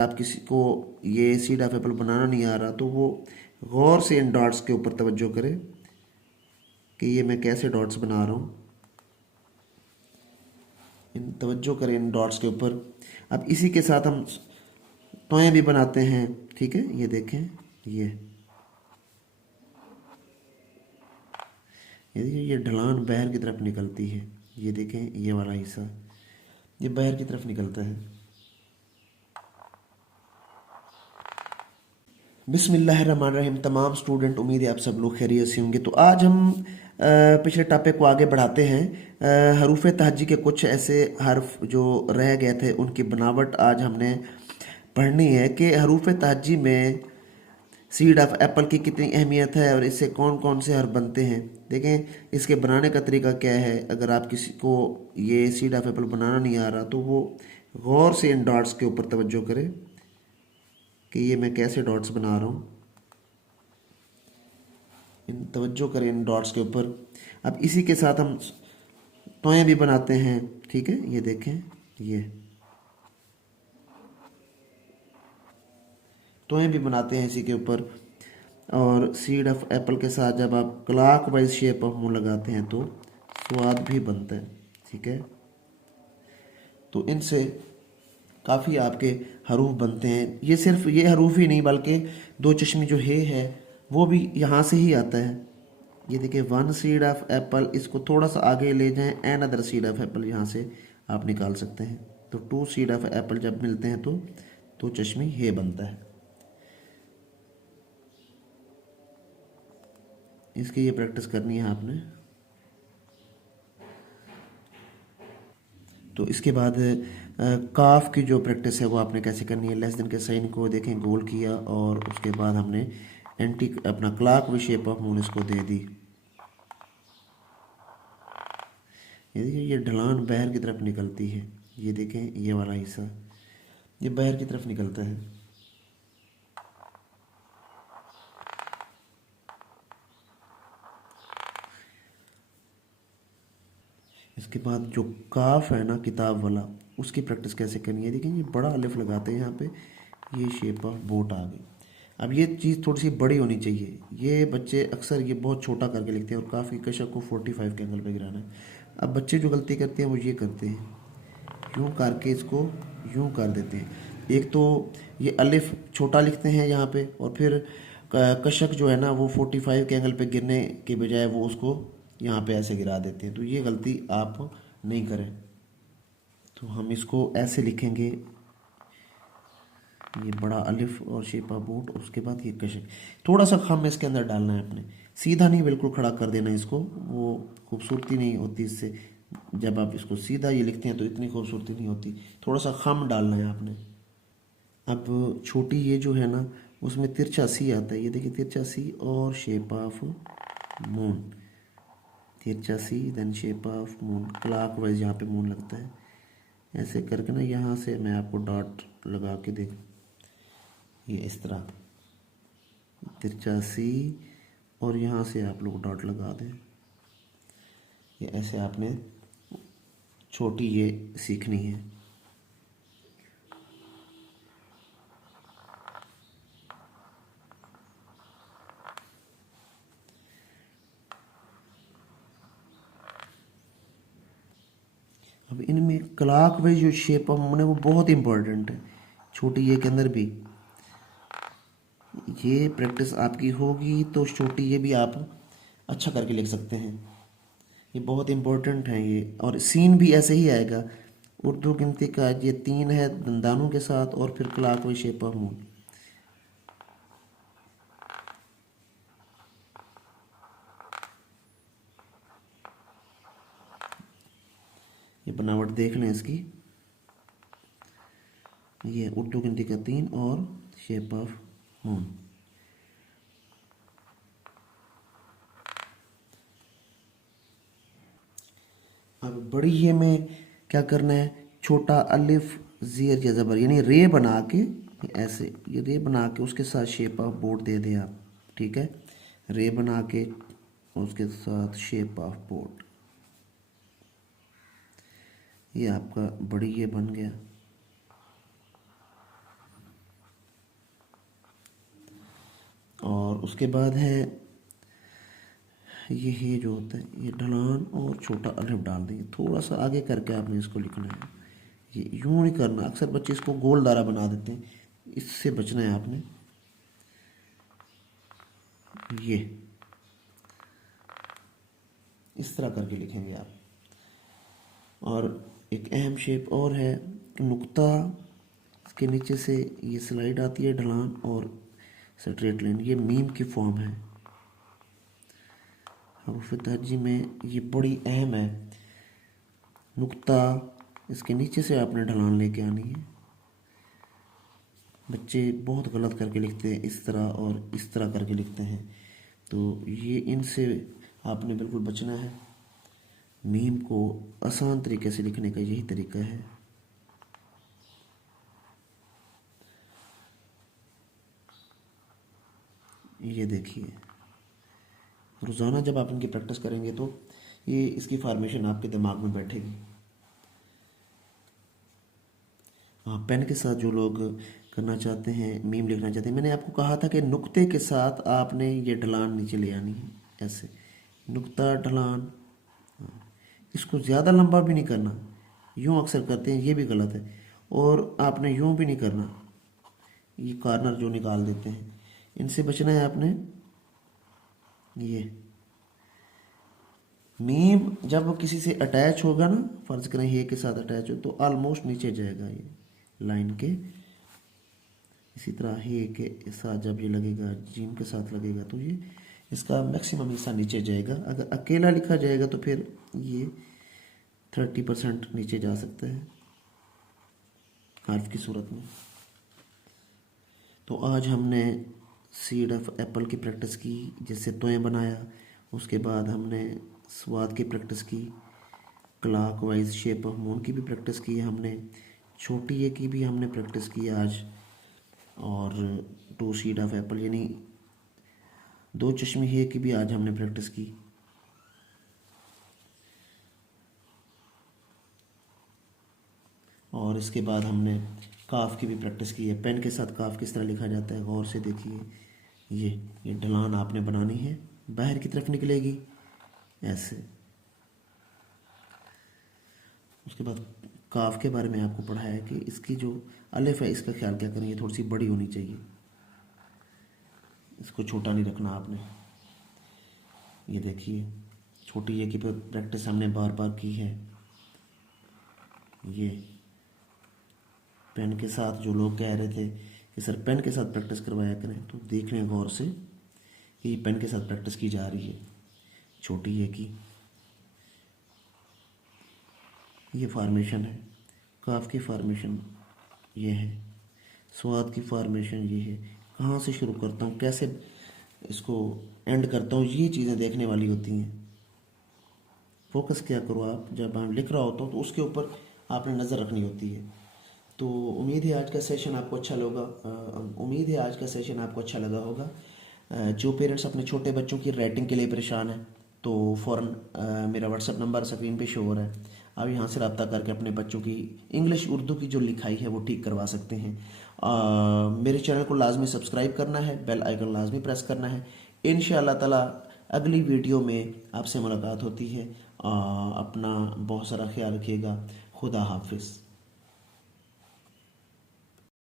आप किसी को ये सीड ऑफ एप्पल बनाना नहीं आ रहा तो वो गौर से इन डॉट्स के ऊपर तवज्जो करें कि ये मैं कैसे डॉट्स बना रहा हूँ। इन तवज्जो करें इन डॉट्स के ऊपर। अब इसी के साथ हम टॉय भी बनाते हैं। ठीक है, ये देखें, ये ढलान बाहर की तरफ निकलती है। ये देखें, ये वाला हिस्सा ये बाहर की तरफ निकलता है। बिस्मिल्लाहिर्रहमानिर्रहीम। तमाम स्टूडेंट, उम्मीद है आप सब लोग खैरियत से होंगे। तो आज हम पिछले टॉपिक को आगे बढ़ाते हैं। हरूफ तहज्जी के कुछ ऐसे हर्फ जो रह गए थे उनकी बनावट आज हमने पढ़नी है कि हरूफ तहज्जी में सीड ऑफ एप्पल की कितनी अहमियत है और इससे कौन कौन से हर्फ बनते हैं। देखें, इसके बनाने का तरीका क्या है। अगर आप किसी को ये सीड ऑफ एप्पल बनाना नहीं आ रहा तो वो गौर से इन डॉट्स के ऊपर तवज्जो करें कि ये मैं कैसे डॉट्स बना रहा हूँ। इन तवज्जो करें इन डॉट्स के ऊपर। अब इसी के साथ हम टॉय भी बनाते हैं। ठीक है, ये देखें, ये टॉय भी बनाते हैं इसी के ऊपर। और सीड ऑफ एप्पल के साथ जब आप क्लॉक वाइज शेप ऑफ मुंह लगाते हैं तो स्वाद भी बनता है। ठीक है, तो इनसे काफ़ी आपके हरूफ बनते हैं। ये सिर्फ ये हरूफ ही नहीं बल्कि दो चश्मे जो है वो भी यहाँ से ही आता है। ये देखिए, वन सीड ऑफ एप्पल, इसको थोड़ा सा आगे ले जाएं, an other seed of apple यहाँ से आप निकाल सकते हैं। तो टू सीड ऑफ एप्पल जब मिलते हैं तो दो चश्मे हे बनता है। इसकी ये प्रैक्टिस करनी है आपने। तो इसके बाद काफ की जो प्रैक्टिस है वो आपने कैसे करनी है। लेस देन के साइन को देखें गोल किया और उसके बाद हमने एंटी अपना clock with shape of moon इसको दे दी। ये देखिए, ये ढलान बाहर की तरफ निकलती है। ये देखें, ये वाला हिस्सा ये बाहर की तरफ निकलता है। इसके बाद जो काफ है ना किताब वाला, उसकी प्रैक्टिस कैसे करनी है। देखिए, ये बड़ा अलिफ लगाते हैं यहाँ पे, ये शेप ऑफ बोट आ गई। अब ये चीज़ थोड़ी सी बड़ी होनी चाहिए। ये बच्चे अक्सर ये बहुत छोटा करके लिखते हैं और काफ़ी कशक को 45 के एंगल पे गिराना है। अब बच्चे जो गलती करते हैं वो ये करते हैं, यूँ करके इसको यूँ कर देते हैं। एक तो ये अलिफ छोटा लिखते हैं यहाँ पे और फिर कशक जो है ना वो 45 के एंगल पे गिरने के बजाय वो उसको यहाँ पे ऐसे गिरा देते हैं। तो ये गलती आप नहीं करें। तो हम इसको ऐसे लिखेंगे, ये बड़ा अलिफ और शेपा बूट और उसके बाद ये कशक। थोड़ा सा खम इसके अंदर डालना है अपने, सीधा नहीं बिल्कुल खड़ा कर देना इसको, वो खूबसूरती नहीं होती इससे। जब आप इसको सीधा ये लिखते हैं तो इतनी खूबसूरती नहीं होती, थोड़ा सा खम डालना है आपने। अब छोटी ये जो है ना उसमें तिरछा सी आता है। ये देखिए, तिरछा सी और शेप ऑफ मून, तिरछा C then shape of moon, clockwise यहाँ पे मून लगता है। ऐसे करके ना यहाँ से मैं आपको डॉट लगा के देख, ये इस तरह तिरछा सी और यहाँ से आप लोग डॉट लगा दें। ये ऐसे आपने छोटी ये सीखनी है। अब इनमें क्लॉक वाइज जो शेप ऑफ मून है वो बहुत इंपॉर्टेंट है। छोटी ये के अंदर भी ये प्रैक्टिस आपकी होगी तो छोटी ये भी आप अच्छा करके लिख सकते हैं। ये बहुत इम्पोर्टेंट है ये, और सीन भी ऐसे ही आएगा। उर्दू गिनती का ये 3 है दंदानों के साथ और फिर क्लॉकवाइज शेप ऑफ मून। ये बनावट देख लें इसकी, ये उर्दू गिनती का 3 और शेप ऑफ मून। अब बड़ी ये में क्या करना है, छोटा अलिफ ज़ेर या ज़बर यानी रे बना के, ऐसे ये रे बना के उसके साथ शेप ऑफ बोर्ड दे दें आप। ठीक है, रे बना के उसके साथ शेप ऑफ बोर्ड, ये आपका बड़ी ये बन गया। उसके बाद है ये जो होता है ये ढलान और छोटा अलिफ डाल देंगे, थोड़ा सा आगे करके आपने इसको लिखना है। ये यूँ नहीं करना, अक्सर बच्चे इसको गोल दायरा बना देते हैं, इससे बचना है आपने। ये इस तरह करके लिखेंगे आप। और एक अहम शेप और है नुक्ता, इसके नीचे से ये स्लाइड आती है ढलान और स्ट्रेट लाइन, ये मीम की फॉर्म है। हरूफ तहज्जी में ये बड़ी अहम है। नुक्ता, इसके नीचे से आपने ढलान लेके आनी है। बच्चे बहुत गलत करके लिखते हैं, इस तरह और इस तरह करके लिखते हैं, तो ये इनसे आपने बिल्कुल बचना है। मीम को आसान तरीके से लिखने का यही तरीका है। ये देखिए, रोज़ाना जब आप इनकी प्रैक्टिस करेंगे तो ये इसकी फॉर्मेशन आपके दिमाग में बैठेगी। हाँ, पेन के साथ जो लोग करना चाहते हैं, मीम लिखना चाहते हैं, मैंने आपको कहा था कि नुक्ते के साथ आपने ये ढलान नीचे ले आनी है, ऐसे नुक्ता ढलान। इसको ज़्यादा लंबा भी नहीं करना, यूँ अक्सर करते हैं, ये भी गलत है। और आपने यूँ भी नहीं करना, ये कॉर्नर जो निकाल देते हैं, इनसे बचना है आपने। ये मीम जब किसी से अटैच होगा ना, फर्ज करें ये के साथ अटैच हो, तो ऑलमोस्ट नीचे जाएगा ये लाइन के। इसी तरह हे के साथ जब ये लगेगा, जीम के साथ लगेगा, तो ये इसका मैक्सिमम हिस्सा नीचे जाएगा। अगर अकेला लिखा जाएगा तो फिर ये 30% नीचे जा सकता है हर्फ की सूरत में। तो आज हमने सीड ऑफ एप्पल की प्रैक्टिस की, जिससे तोय बनाया। उसके बाद हमने स्वाद की प्रैक्टिस की, clock wise shape of moon की भी प्रैक्टिस की हमने, छोटी ए की भी हमने प्रैक्टिस की आज, और टू सीड ऑफ एप्पल यानी दो चश्मे हे की भी आज हमने प्रैक्टिस की। और इसके बाद हमने काफ की भी प्रैक्टिस की है। पेन के साथ काफ किस तरह लिखा जाता है गौर से देखिए। ये ढलान आपने बनानी है, बाहर की तरफ निकलेगी ऐसे। उसके बाद काफ के बारे में आपको पढ़ाया है कि इसकी जो अलिफ है इसका ख्याल क्या करें, ये थोड़ी सी बड़ी होनी चाहिए, इसको छोटा नहीं रखना आपने। ये देखिए, छोटी ये की प्रैक्टिस हमने बार बार की है। ये पेन के साथ जो लोग कह रहे थे कि सर पेन के साथ प्रैक्टिस करवाया करें, तो देख लें गौर से कि पेन के साथ प्रैक्टिस की जा रही है। छोटी ये की ये फार्मेशन है, काफ की फार्मेशन ये है, स्वाद की फार्मेशन ये है। कहाँ से शुरू करता हूँ, कैसे इसको एंड करता हूँ, ये चीज़ें देखने वाली होती हैं। फोकस क्या करो आप, जब हम लिख रहा होता हूँ तो उसके ऊपर आपने नज़र रखनी होती है। तो उम्मीद है आज का सेशन आपको अच्छा लगा होगा। जो पेरेंट्स अपने छोटे बच्चों की राइटिंग के लिए परेशान हैं, तो फ़ौरन मेरा व्हाट्सअप नंबर स्क्रीन पे शो हो रहा है, आप यहाँ से रब्ता करके अपने बच्चों की इंग्लिश उर्दू की जो लिखाई है वो ठीक करवा सकते हैं। मेरे चैनल को लाजमी सब्सक्राइब करना है, बेल आइकन लाजमी प्रेस करना है। इंशाअल्लाह ताला अगली वीडियो में आपसे मुलाकात होती है। अपना बहुत सारा ख्याल रखिएगा। खुदा हाफिज़।